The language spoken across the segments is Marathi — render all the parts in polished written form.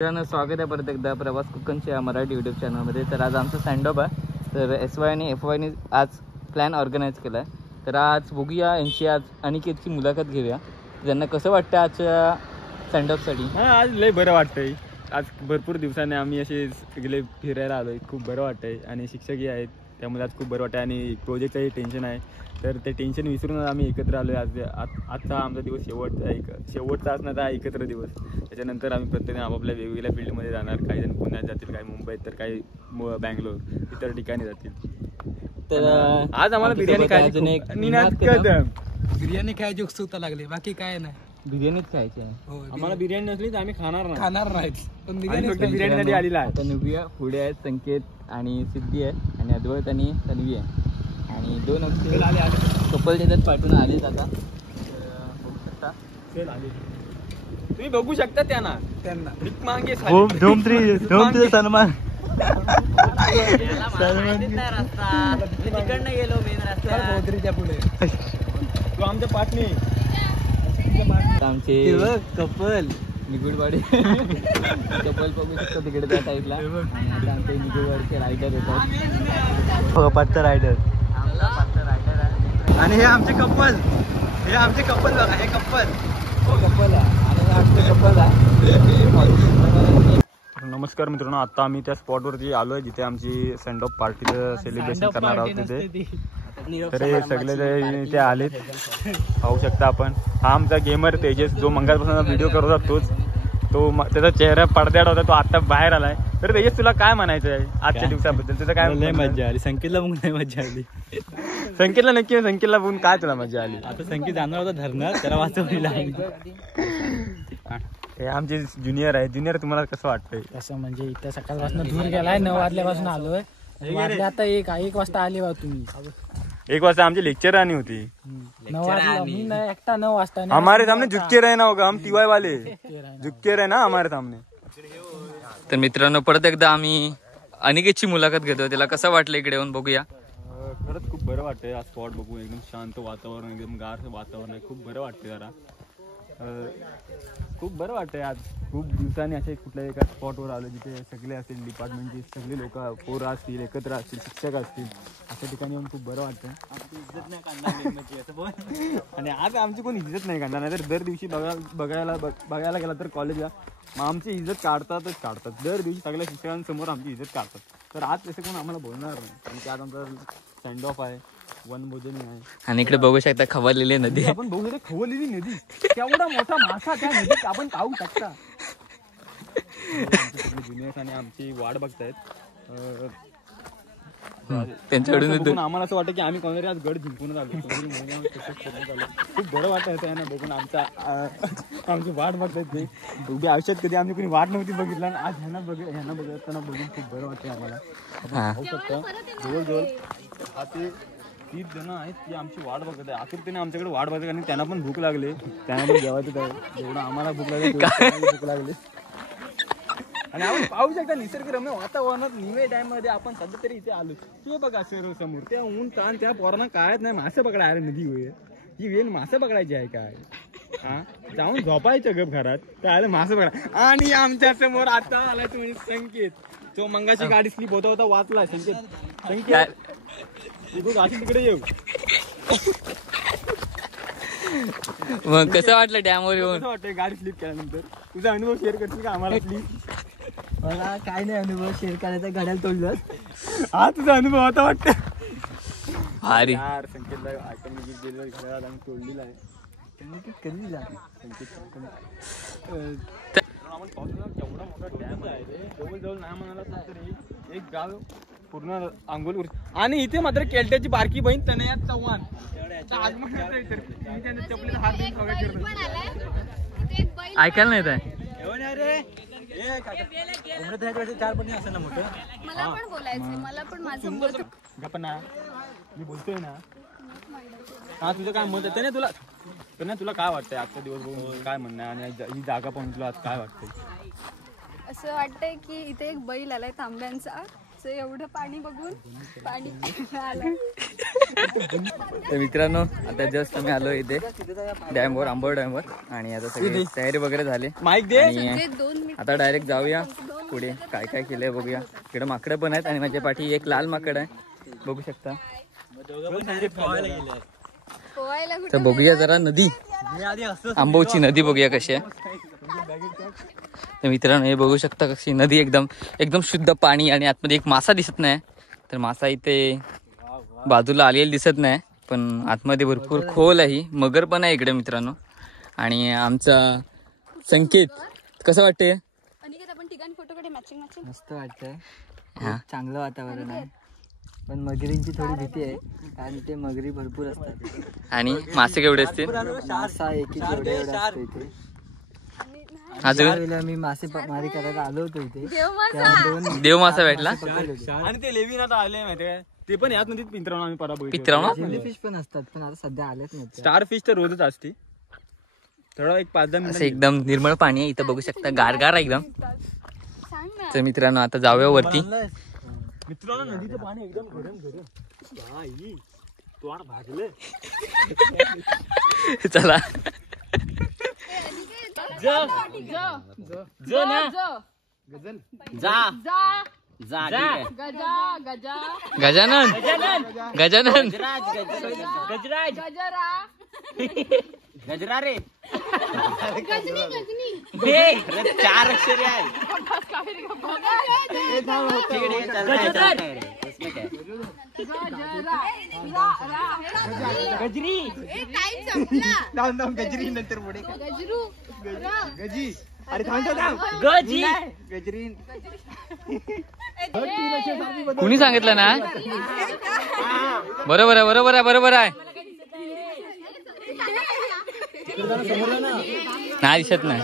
मित्रांनो स्वागत आहे परत एकदा प्रवास कोकणच्या मराठी यूट्यूब चॅनलमध्ये. तर आज आमचं सँडअप आहे. तर SY आणि FYने आज प्लॅन ऑर्गनाईज केला आहे. तर आज बघूया यांची आज अनिकेतची मुलाखत घेऊया. त्यांना कसं वाटतं आजच्या सँडअपसाठी. आज लय बरं वाटतंय. आज भरपूर दिवसांनी आम्ही असे गेले फिरायला आलो आहे. खूप बरं वाटतंय आणि शिक्षकही आहेत त्यामुळे आज खूप बरं वाटतं. आणि प्रोजेक्टचंही टेन्शन आहे तर ते टेन्शन विसरून आम्ही एकत्र आलो आहे. आजचा आमचा दिवस शेवटचा असणार हा एकत्र दिवस. त्याच्यानंतर आम्ही प्रत्येकजण आपापल्या वेगवेगळ्या फील्डमध्ये जाणार. काही जण पुण्यात जातील, काही मुंबईत, तर काही बँगलोर इतर ठिकाणी जातील. तर आज आम्हाला बिर्याणी खायची उत्सुकता लागली. बाकी काय नाही, बिर्याणीच खायची आहे. आम्हाला बिर्याणी नसली तर आम्ही खाणार नाहीत. पण बिर्याणीसाठी आलेला आहे. आता निघूया. पुढे आहेत संकेत आणि सिद्धी आहे आणि अद्वैत आणि तन्वी आहे आणि दोन कपल त्याच्यात पाठवून आलेच आता. बघू शकता तुम्ही बघू शकता त्यांना भीक मागे सलमान पुढे तू आमच्या पाटणी आमचे कपल निगुडवाडी कपल बघू शकतो तिकडे त्या साईडला. आमचे निगुडवाडीचे रायडर येतात. पाटचा रायडर आणि हे आमचे कपल बघा. हे कपल नमस्कार मित्रांनो, आता आम्ही त्या स्पॉटवरती आलो आहे जिथे आमची सेंड ऑफ पार्टीचं सेलिब्रेशन करणार आहोत तिथे. तर हे सगळे ते आलेत, पाहू शकता आपण. हा आमचा गेमर तेजस जो मंगळपासून व्हिडिओ करत होता तो त्याचा चेहरा पडद्याड होता, तो आता बाहेर आलाय. तर तेजस तुला काय म्हणायचं आहे आजच्या दिवसाबद्दल? तुझं काय? लय मजा आली. संकेतला बघून लय मजा आली. संकेतला बघून काय तुला मजा आली? आता संकेत जाणार होता धरणार, त्याला वाचवलेला. हे आमचे ज्युनियर आहे. ज्युनियर तुम्हाला कसं वाटतंय? कसं म्हणजे इथं सकाळपासून दूर गेलाय. 9 वाजल्यापासून आलोय. वाजले आता 1 वाजता आले बा तुम्ही. 1 वाजता आमची लेक्चर आनी होती. 9 वाजता मी नाही, एकटा 9 वाजता. हमारे सामने झुक्के रहे ना होगा, हम TY वाले झुक्के रहे ना हमारे सामने. तर मित्रांनो परत एकदा आम्ही अनिकेतची मुलाखत घेतो. त्याला कसं वाटलं इकडे येऊन बघूया. खरंच खूप बरं वाटतंय. आज स्पॉट बघू, एकदम शांत वातावरण, एकदम गार वातावरण आहे. खूप बरं वाटतंय जरा. खूप बरं वाटतंय. आज खूप दिवसांनी असे कुठल्या एका स्पॉटवर आलो जिथे सगळे असतील डिपार्टमेंटचे सगळे लोक, पोरं असतील, एकत्र असतील, शिक्षक असतील. अशा ठिकाणी येऊन खूप बरं वाटतं. आणि आज आमची कोण इज्जत नाही काढणार. नाही तर दर दिवशी बघायला गेला तर कॉलेजला मग आमची इज्जत काढतात. दर दिवशी सगळ्या शिक्षकांसमोर आमची इज्जत काढतात. तर आज तसं कोण आम्हाला बोलणार नाही, कारण की आज आमचा सेंड ऑफ आहे, वनभोजनी आहे. आणि इकडे बघू शकता खवळलेली नदी. आपण बघू शकता खवळलेली नदी, केवढा मोठा मासा त्या नदीत आपण पाहू शकता. ज्युनियर्स आणि आमची वाट बघतायत. त्यांच्याकडून आम्हाला असं वाटतं की आम्ही कोणतरी आज गड जिंकून आलो. खूप बरं वाटत त्यांना बघून. आमची वाट बघतायत ते. उद्या आयुष्यात कधी आम्ही कोणी वाट नव्हती बघितलं आणि आज ह्यांना बघताना बघून खूप बरं वाटतंय आम्हाला. आपण पाहू शकता जवळजवळ हा ते 30 जण आहेत ती आमची वाट बघत आहे. आतुरतेने आमच्याकडे वाट बघत आणि त्यांना पण भूक लागली. त्यांना पण जेवायचं आहे. जेवढं आम्हाला भूक लागली. आणि आपण पाहू शकता निसर्गरम्य वातावरणात निवे डॅम मध्ये आपण सध्या तरी इथे आलो. ते बघा समोर त्या ऊन ताण, त्या पोरांना कायच नाही. मासे पकडायला नदी होईल ही वेळ मासे पकडायची आहे काय? हा जाऊन झोपायचं गप घरात, तर मासे पकडा. आणि आमच्या समोर आता आलाय तुम्ही संकेत, जो मंगाची गाडी स्लिप होता वाचलाय. संकेत तिकडे येऊ. मग कसं वाटलं डॅमवर येऊन? कसं वाटतंय गाडी स्लिप केल्यानंतर? तुझा अनुभव शेअर करशील का आम्हाला? मला काय नाही अनुभव शेअर करायचा. घड्याळ तोडलं. हा तुझा अनुभव होता वाटतं. अरे यार संकेतला आयटम घड्याळ आम्ही तोडलेला आहे. कधी दिला आपण पाहतो केवढा मोठा डॅम आहे रे. जवळजवळ नाही म्हणाला तरी एक गाव पूर्ण आंघोळ. आणि इथे मात्र केल्ट्याची बारकी बहीण तनया चव्हाण ऐकायला नाही काय? 4 पण असं ना मोठं. मला पण बोलायचं, मला पण माझं मत. गप्पा ना, मी बोलतोय ना. हा तुझं काय मत आहे? तुला काय वाटतंय आजचा दिवस बघून? काय म्हणणं आहे? आणि ही जागा पाहून तुला आज काय वाटतंय? असं वाटतंय की इथे एक बैल आलाय तांब्यांचा. एवढं पाणी बघून पाणी आलं. तर मित्रांनो आता जस्ट आम्ही आलो इथे डॅमवर, आंबोर डॅमवर. आणि आता सगळी तयारी वगैरे झाली. माईक दे. 2 मिनिट आता डायरेक्ट जाऊया पुढे, काय काय केलंय बघूया. इकडे माकडं पण आहेत आणि माझ्या पाठी एक लाल माकड आहे, बघू शकता. तर बघूया जरा नदी, आंबोची नदी बघूया कशी आहे. तर मित्रांनो हे बघू शकता कशी नदी, एकदम एकदम शुद्ध पाणी आणि आतमध्ये एक मासा दिसत नाही. तर मासा इथे बाजूला आलेला दिसत नाही, पण आतमध्ये भरपूर खोल आहे. मगर पण आहे इकडे मित्रांनो. आणि आमचा संकेत कसं वाटते? आपण ठिकाणी फोटो कडे मॅचिंग मस्त वाटतंय, चांगलं वातावरण आहे. पण मगरींची थोडी भीती आहे, कारण ते मगरी भरपूर असतात. आणि मासे केवढे असतील? मासा एकी एवढा असतो इथे. अजून मी मासे मारी करायला आलो होतो इथे, देव मासा भेटला. आणि ते लेविन आता आले माहितीये, ते पण यात नदीत पिंतरावून आम्ही परवा पित्रावणा फिश पण असतात, पण आता सध्या आलेच नाही. स्टार फिश तर रोजच असते. थोडा एक 5-10 मिनिट असं एकदम निर्मळ पाणी आहे इथं, बघू शकता गारगार एकदम. तर मित्रांनो आता जाऊया वरती. मित्रांनो नदीचं पाणी एकदम गरम गरम, तोंड भाजले. चला गजानन गजानन गजरा रे 4 अक्षरे आहे. गजरी गजरी नंतर पुढे गजी. अरे गजी गजरी कुणी सांगितलं ना? बरोबर आहे बरोबर आहे बरोबर आहे. नाही दिसत नाही.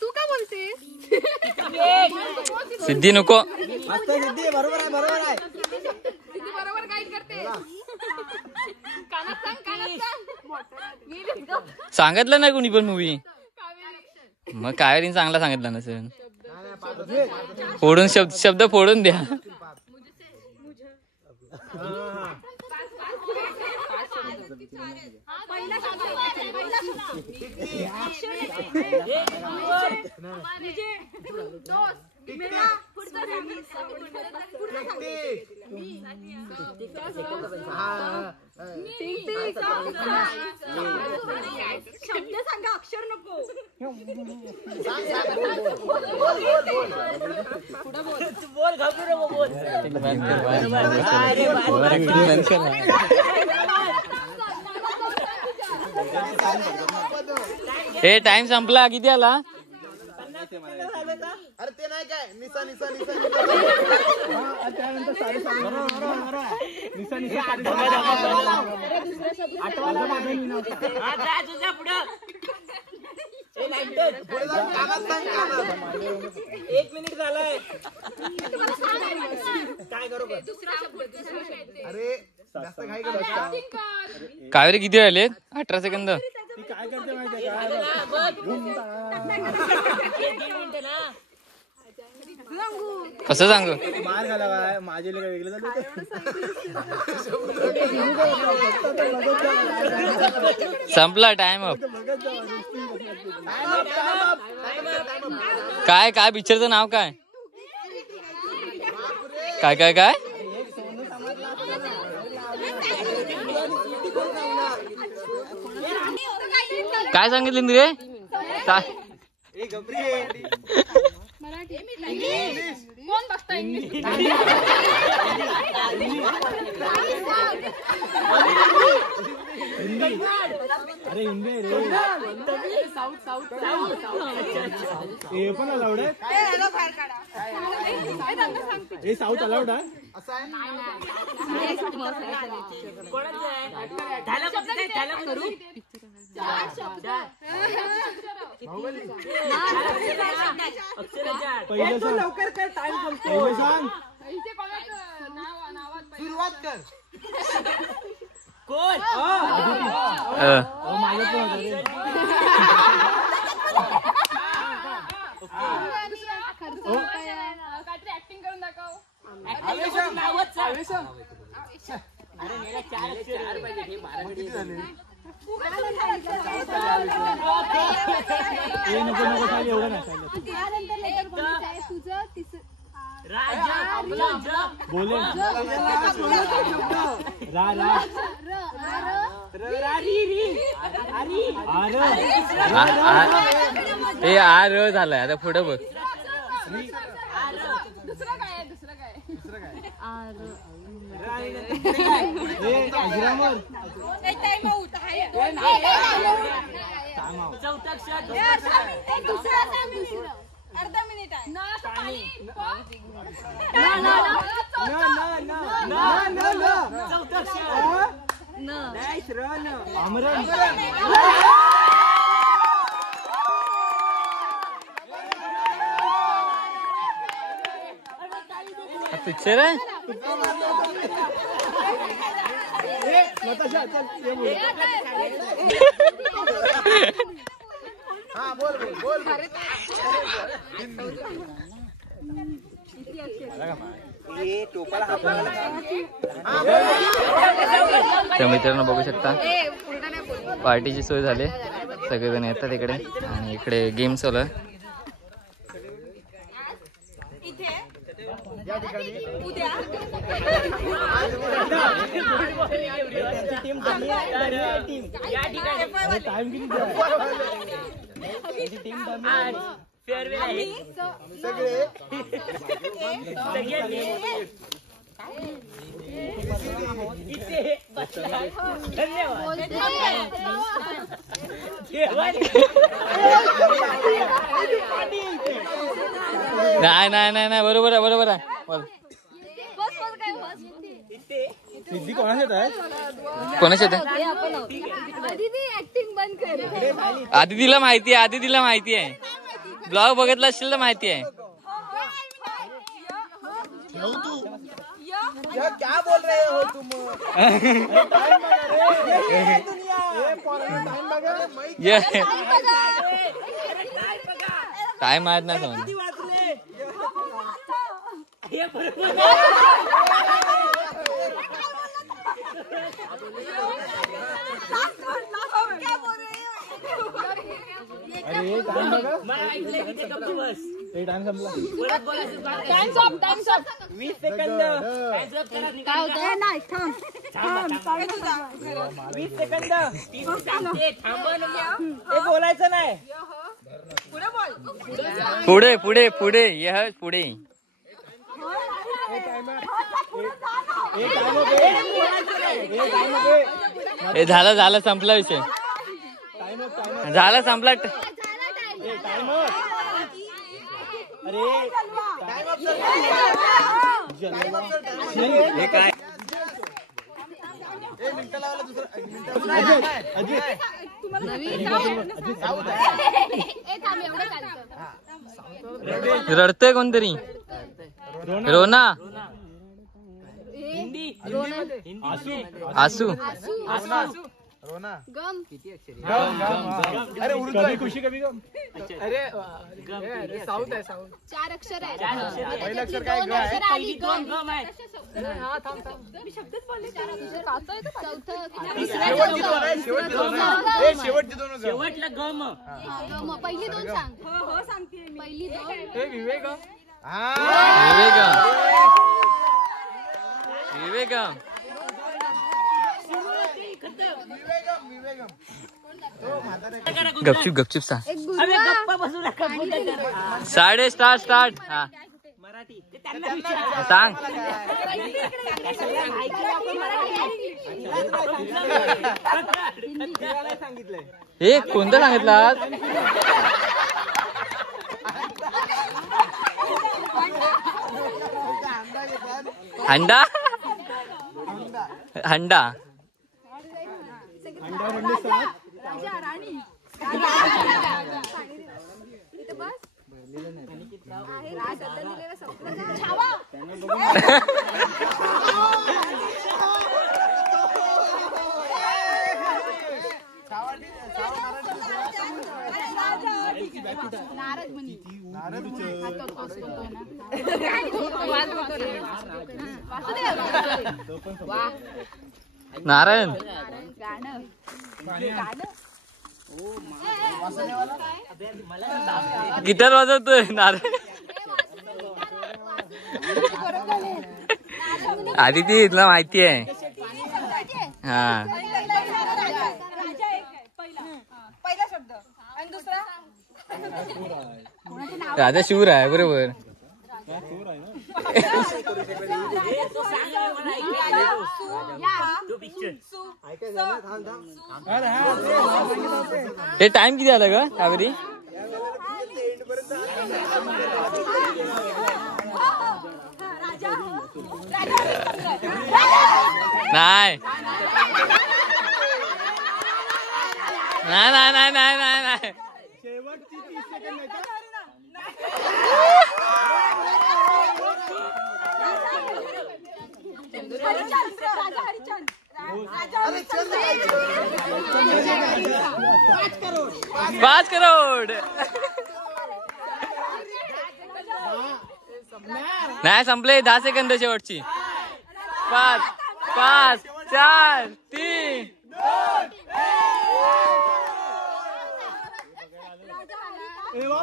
तू का बोलतेस? सिद्धी नको, सिद्धी बरोबर आहे बरोबर आहे. बरोबर गाईड करते. सांगितलं नाही कुणी पण मूवी. मग कावेरीने चांगला सांगितलं नसेल. फोडून शब्द फोडून द्या. शब्द सांगा, अक्षर नको. हे टाइम संपला. किती आला? अरे ते नाही काय निसा निसा निसा एक मिनिट झालाय. काय करू? अरे कावेरी किती राहिले? 18 सेकंद. काय करते माहिती आहे कसं सांगू? मार घाला काय माझे काय वेगळं झालं. संपला टाइम अप. काय काय पिक्चरचं नाव काय? काय काय काय? काय सांगितलं रे? काय? कोण बघता इंग्लिश? अरे हिंदी साऊथ साऊथ हे पण अलाउड आहे. हे साऊथ अलाउड आहे. लवकर कर, टाइम संपतो. सुरुवात कर. ऍक्टिंग करून दाखव. हे आर झालाय आता पुढे बघ. दुसरं काय अर्धा मिनिट आहे. पिक्चर आहे. तर मित्रांनो बघू शकता पार्टीची सोय झाली. सगळेजण येतात इकडे आणि इकडे गेम चालू आहे. नाही बरोबर आहे बरोबर आहे. कोणाच्या आदितीला माहिती आहे. आदितीला माहिती आहे. ब्लॉग बघितला असेल तर माहिती आहे. क्या बोल रहे हो तुम? टाइम माहित नाही समज. बोलायचं नाही. पुढे पुढे पुढे यह पुढे. हे झालं संपला विषय. झाला संपला. काय रडतोय कोणतरी. रोना आसू रोना गम अरे उर्दू आहे. खुशी कभी गम. अरे साऊथ आहे. साऊथ 4 अक्षर आहे. पहिलं अक्षर काय ग आहे? पहिली गम आहे. हा थांब मी शब्दच बोलले. 4 अक्षर. चौथं शेवटची दोन शेवटला गम. गम पहिली 2 सांग. हो सांगते मी. पहिली 2 विवेक. विवेकम गपचूप सांग. साडे स्टार्ट. हा सांग. हे कोणतं सांगितलं आज? हंडा नारायण गिटार वाजवतोय नारायण. आदिती तुला माहिती आहे हा. पहिला शब्द आणि दुसरा राजा शूर आहे बरोबर. हे टाइम किती आला ग कावेरी? नाही नाही नाही नाही नाही नाही नाही. पाच करोड नाही संपले. 10 सेकंद शेवटची. 5 5 4 3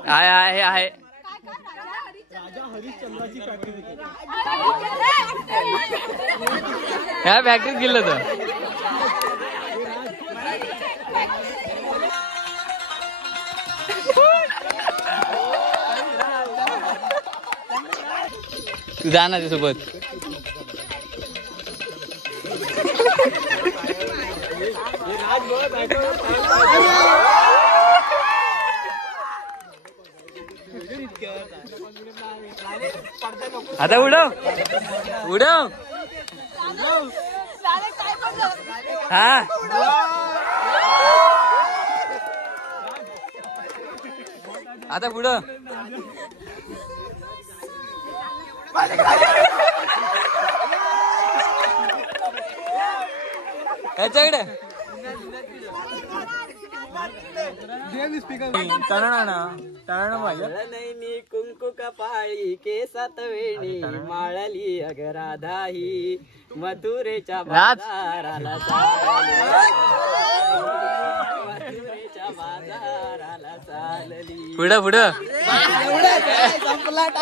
आहे आहे. ह्या फॅक्टरीत गेलं तर तू जा ना त्यासोबत. आता उडव उडव. हा आता पुढं याच्याकडे नैनी कुंकू कपाळी केसात वेणी माळली अगराधाही मथुरेच्या बाजाराला मथुरेच्या बाजाराला चालली. पुढं पुढं.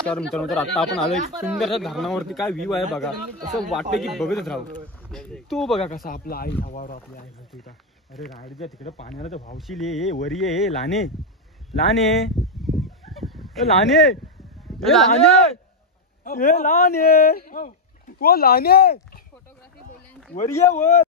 तर मित्रांनो आता आपण आलो एक सुंदर धरणावरती. काय व्ह्यू आहे बघा. असं वाटतं की बघतच राहू. तो बघा कसा आपला आई हवावर आपली आई घालते का. अरे रायडीच्या तिकडे पाण्याला तर भावशील ये वरी ये लाने लाने लाने लाने लाने ओ लाने वरी ये वर.